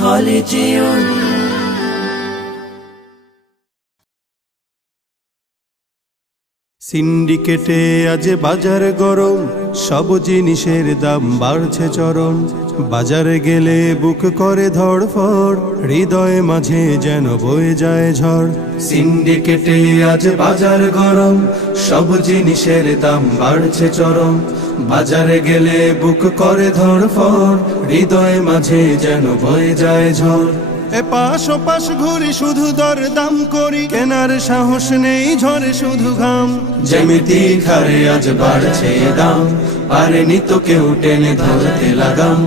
খালিজিউন। সিন্ডিকেটে আজ বাজার গরম, সব জিনিসের দাম বাড়ছে চরম। বাজারে গেলে বুক করে ধড়ফড়, হৃদয় মাঝে যেন বয়ে যায় ঝড়। সিন্ডিকেটে আজ বাজার গরম, সব জিনিসের দাম বাড়ছে চরম। বাজারে গেলে বুক করে ধড়ফড়, হৃদয় মাঝে যেন বয়ে যায় ঝড়। এপাশ ওপাশ ঘুরি শুধু দর দাম করি, কেনার সাহস নেই ঝরে শুধু ঘাম। যেমিতি খারে আজ বাড়ছে দাম, পারেনি তো কেউ টেনে ধরতে লাগাম।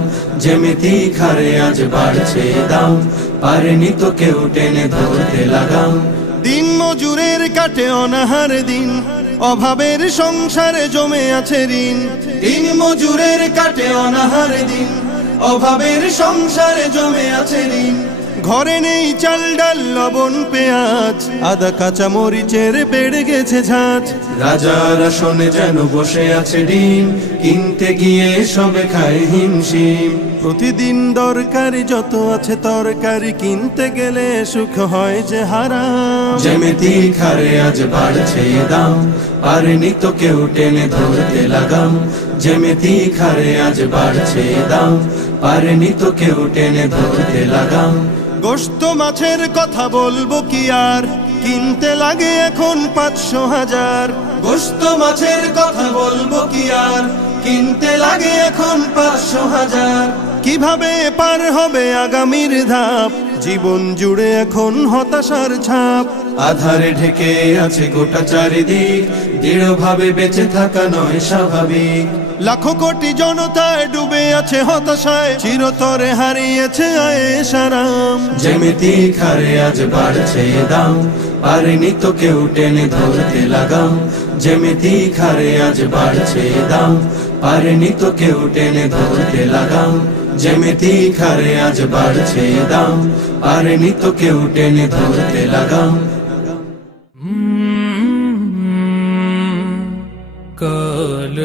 যেমিতি খারে আজ বাড়ছে দাম, পারেনি তো কেউ টেনে ধরতে লাগাম। দিন মজুরের কাটে অনাহার দিন, অভাবের সংসারে জমে আছে ঋণ। দিন মজুরের কাটে অনাহার দিন, অভাবের সংসারে জমে আছে ঋণ। ঘরে নেই চাল ডাল লবণ পেঁয়াজ, আদা কাঁচা মরিচের বেড়ে গেছে ঝাঁজ। রাজার আসনে যেন বসে আছে ডিম, কিনতে গিয়ে সবে খায় হিমশিম। প্রতিদিন দরকারি যত আছে তরকারি, কিনতে গেলে সুখ হয় যে হারাম। যেমিতি খারে আজ বাড়ছে দাম, পারেনি তো কেউ টেনে ধরতে লাগাম। যেমিতি খারে আজ বাড়ছে দাম, পারেনি তো কেউ টেনে ধরতে লাগাম। গোশত মাছের কথা বলবো কি আর, কিনতে লাগে এখন ৫০০,০০০। গোশত মাছের কথা বলবো কি আর, কিনতে লাগে এখন ৫০০,০০০। কিভাবে পার হবে আগামীর ধাপ, জীবন জুড়ে এখন হতাশার ছাপ। আধারে ঢেকে আছে গোটা চারিদিক, দৃঢ়ভাবে বেঁচে থাকা নয় স্বাভাবিক। লাখো কোটি জনতায় ডুবে আছে হতাশায়, চিরতরে হারিয়েছে আয়েশ আরাম। যেমিতি খারে আজ বাড়ছে দাম, পারেনি তো কেউ টেনে ধরতে লাগাম। যেমিতি খারে আজ বাড়ছে দাম, পারেনি তো কেউ টেনে ধরতে লাগাম। যেমিতি খারে আজ বাড়ছে দাম, পারেনি তো কেউ টেনে ধরতে লাগাম। কাল